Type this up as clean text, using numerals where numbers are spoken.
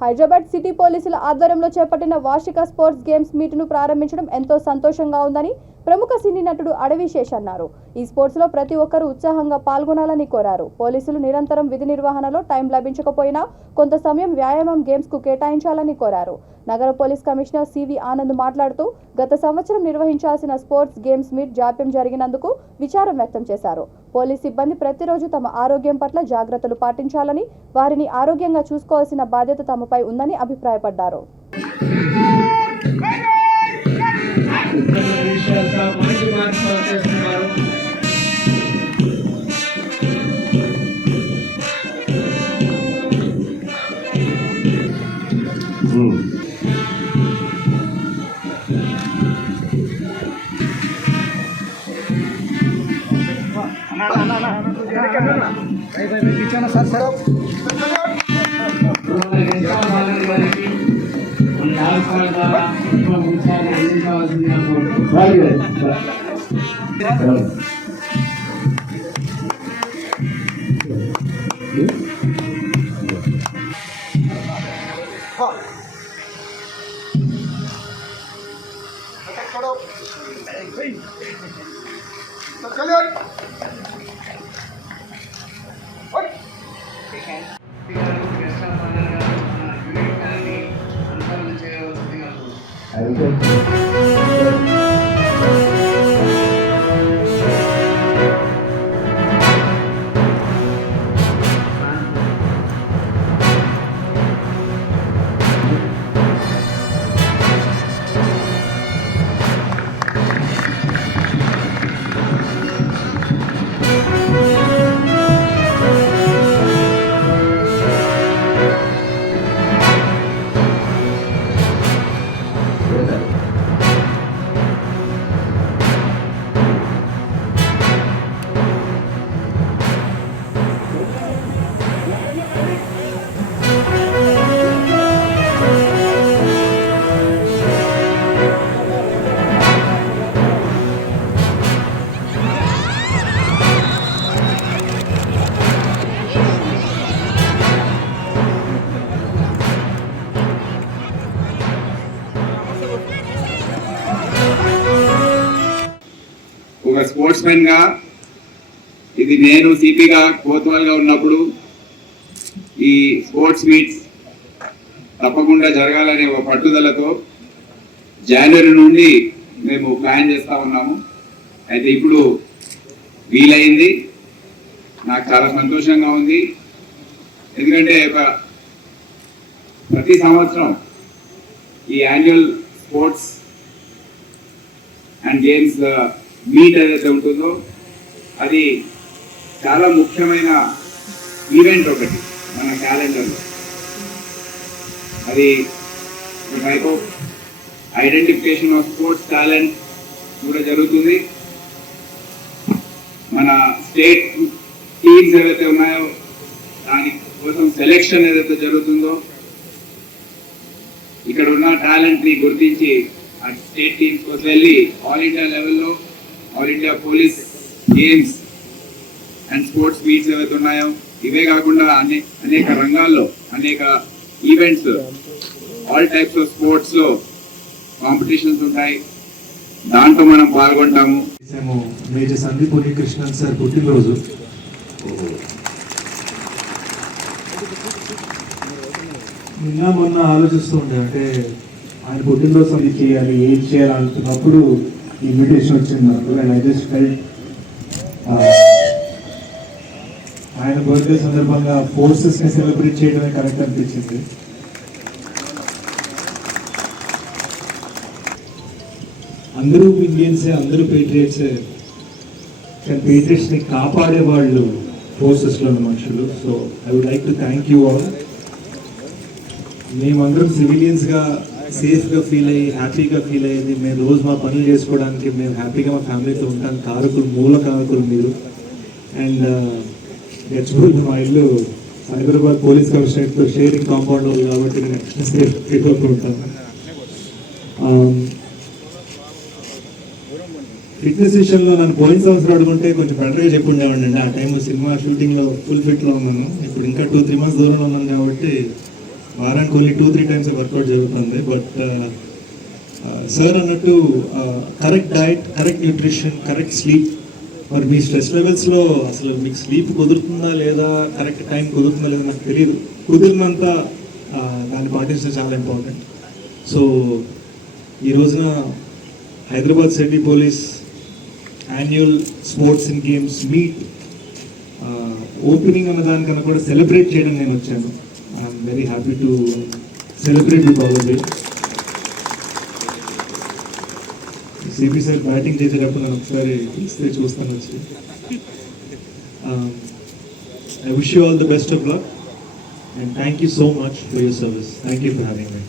Hyderabad city పోలీసుల ఆధ్వర్యంలో చేపట్టిన వార్షిక స్పోర్ట్స్ గేమ్స్ మీట్ను ప్రారంభించడం ఎంతో సంతోషంగా ఉందని ప్రముఖ సినీ నటుడు అడవి శేష్ అన్నారు. ఈ స్పోర్ట్స్ లో ప్రతి ఒక్కరూ ఉత్సాహంగా పాల్గొనాలని కోరారు. పోలీసులు నిరంతరం విధి నిర్వహణలో టైం లభించకపోయినా కొంత సమయం వ్యాయామం గేమ్స్ కు కేటాయించాలని కోరారు. నగర పోలీస్ కమిషనర్ సివి ఆనంద్ మాట్లాడుతూ గత సంవత్సరం నిర్వహించాల్సిన స్పోర్ట్స్ గేమ్స్ మీట్ జాప్యం జరిగినందుకు విచారం వ్యక్తం చేశారు. పోలీస్ సిబ్బంది ప్రతిరోజు తమ ఆరోగ్యం పట్ల జాగ్రత్తలు పాటించాలని, వారిని ఆరోగ్యంగా చూసుకోవాల్సిన బాధ్యత తమపై ఉందని అభిప్రాయపడ్డారు. ఒక స్పోర్ట్స్ మెన్ గా ఇది నేను సిపిగా కోత్వాల్గా ఉన్నప్పుడు ఈ స్పోర్ట్స్ మీట్స్ తప్పకుండా జరగాలనే ఒక పట్టుదలతో జనవరి నుండి మేము ప్లాన్ చేస్తా ఉన్నాము. అయితే ఇప్పుడు వీలైంది, నాకు చాలా సంతోషంగా ఉంది. ఎందుకంటే ప్రతి సంవత్సరం ఈ annual sports and games meet ఏదైతే ఉంటుందో అది చాలా ముఖ్యమైన ఈవెంట్ ఒకటి మన క్యాలెండర్లో. అది ఒక type of identification of sports talent కూడా జరుగుతుంది. మన స్టేట్ టీమ్స్ ఏవైతే ఉన్నాయో దాని కోసం సెలెక్షన్ ఏదైతే జరుగుతుందో, ఇక్కడ ఉన్న టాలెంట్ని గుర్తించి ఆ స్టేట్ టీమ్స్ కోసం వెళ్ళి ఆల్ ఇండియా లెవెల్లో all India police games and sports meets ఏవైతే ఉన్నాయో ఇవే కాకుండా అనేక రంగాల్లో అనేక events all types of sports లో కాంపిటీషన్స్ ఉంటాయి, దాంట్లో మనం పాల్గొంటాము. మేజర్ సందీప్ కృష్ణన్ సార్ పుట్టినరోజు. నిన్న మొన్న ఆలోచిస్తూ ఉండే, అంటే ఆయన పుట్టినరోజు అది చేయాలి, ఏం చేయాలనుకున్నప్పుడు ఇన్విటేషన్ వచ్చింది నాకు. అండ్ ఐ జస్ట్ ఫెల్ట్ ఆయన బర్త్డే సందర్భంగా ఫోర్సెస్ని సెలబ్రేట్ చేయడమే కరెక్ట్ అనిపించింది. అందరూ ఇండియన్సే, అందరూ పేట్రియట్సే, కానీ పేట్రియట్స్ని కాపాడే వాళ్ళు ఫోర్సెస్లో ఉన్న మనుషులు. So I would like to thank you all. మేమందరం సివిలియన్స్గా సేఫ్గా ఫీల్ అయ్యి హ్యాపీగా ఫీల్ అయ్యేది, మేము రోజు మా పనులు చేసుకోవడానికి మేము హ్యాపీగా మా ఫ్యామిలీతో ఉంటాం కారకులు, మూల కారకులు మీరు. అండ్ గచ్చిబౌలి మా ఇల్లు హైదరాబాద్ పోలీస్ కమిషనరేట్తో షేరింగ్ కాంపౌండ్ వాళ్ళు కాబట్టి నేను సేఫ్గా ఉంటాను. ఫిట్నెస్ విషయంలో నన్ను పోయిన సంవత్సరం అడుగుంటే కొంచెం బెటర్గా చెప్పుండేవాడిని అండి. ఆ టైం సినిమా షూటింగ్లో ఫుల్ ఫిట్లో ఉన్నాను. ఇప్పుడు ఇంకా 2-3 months దూరంలో ఉన్నాను కాబట్టి వారానికి ఓన్లీ 2-3 టైమ్స్ వర్కౌట్ జరుగుతుంది. బట్ సార్ అన్నట్టు correct diet, correct nutrition, correct sleep. మరి మీ స్ట్రెస్ లెవెల్స్లో అసలు మీకు స్లీప్ కుదురుతుందా లేదా, కరెక్ట్ టైం కుదురుతుందా లేదా నాకు తెలియదు. కుదిరినంత దాన్ని పాటిస్తే చాలా ఇంపార్టెంట్. సో ఈ రోజున Hyderabad city police annual sports and games meet opening అన్న దానికన్నా కూడా సెలబ్రేట్ చేయడం నేను వచ్చాను. I'm very happy to celebrate with all of you. CB sir batting చేసేటప్పుడు నేను ఒకసారి ఇస్తే చూస్తాను వచ్చి. I wish you all the best of luck and thank you so much for your service. Thank you for having me.